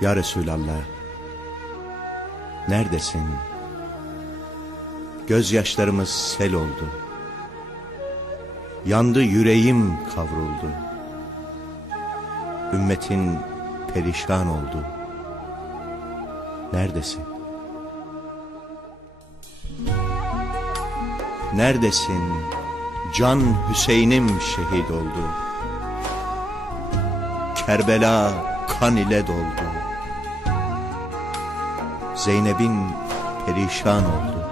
Ya Resulallah, neredesin? Gözyaşlarımız sel oldu. Yandı yüreğim kavruldu. Ümmetin perişan oldu. Neredesin? Neredesin? Can Hüseyin'im şehit oldu. Kerbela kan ile doldu. Zeynep'in perişan oldu.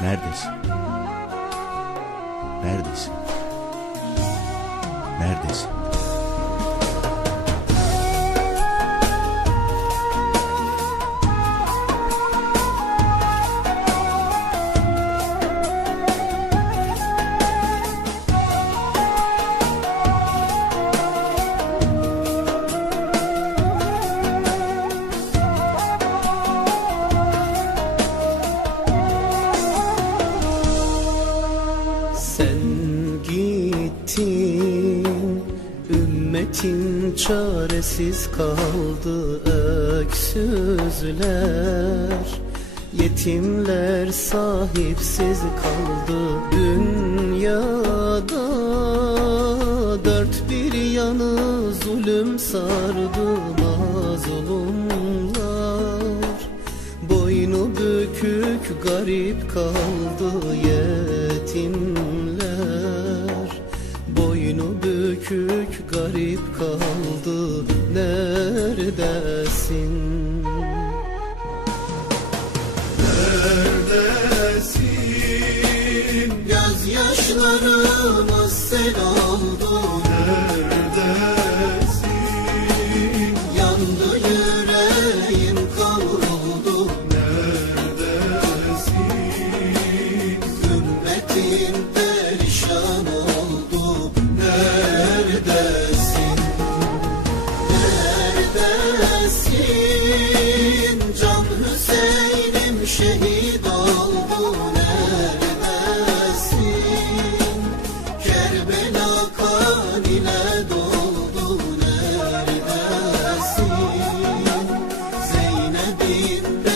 Neredesin? Neredesin? Neredesin? Ümmetin çaresiz kaldı öksüzler? Yetimler sahipsiz kaldı dünyada. Dört bir yanı zulüm sardı mazlumlar Boynu bükük garip kaldı yetimler bükük garip kaldı neredesin? Neredesin? Göz yaşlarımız sel oldu Neredesin? Yandı yüreğim kavruldu Neredesin? Ümmetim Zeynep'in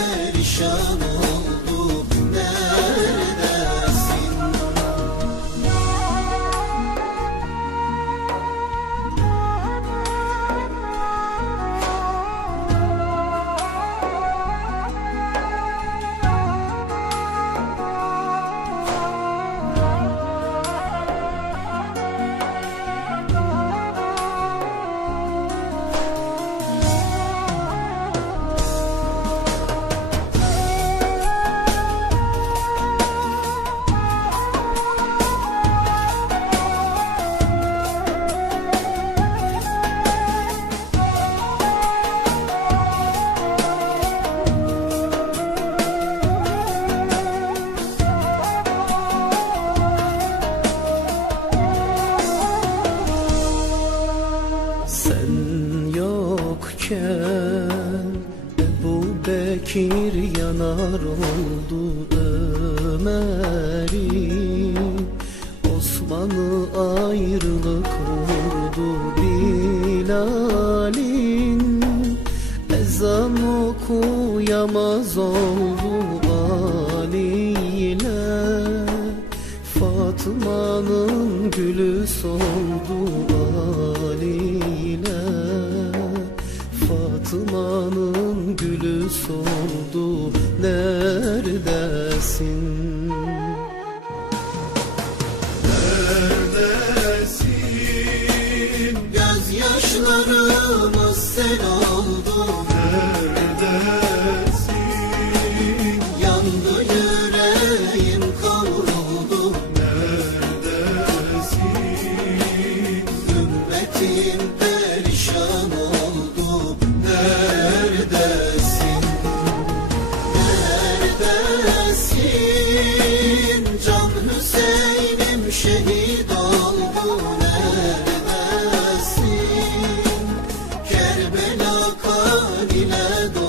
Bekir yanar oldu Ömer'i Osman'ı ayrılık vurdu Bilal'in Ezan okuyamaz oldu Ali ile Fatıma'nın gülü soldu Ali'yle Fatıma'nın gülü soldu Neredesin? Kerbela kan ile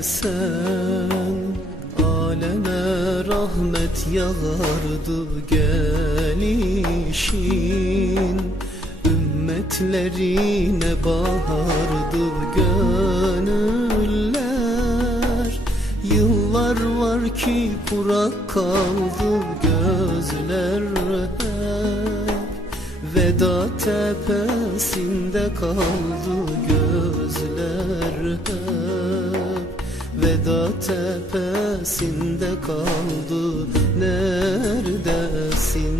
gelsen Aleme rahmet yağardı gelişin. Ümmetlerine bahardı gönüller. Yıllar var ki kurak kaldı gözler Veda tepesinde kaldı gözler hep Veda tepesinde kaldı neredesin?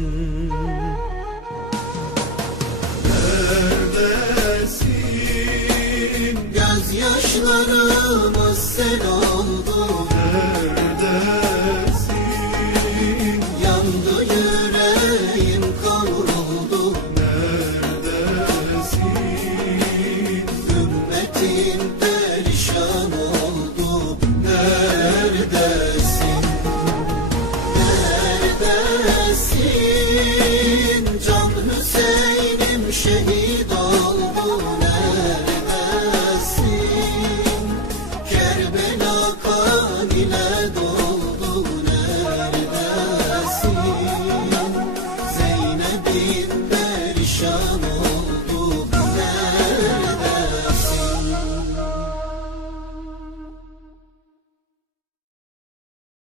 Neredesin? Gözyaşlarımız sel oldu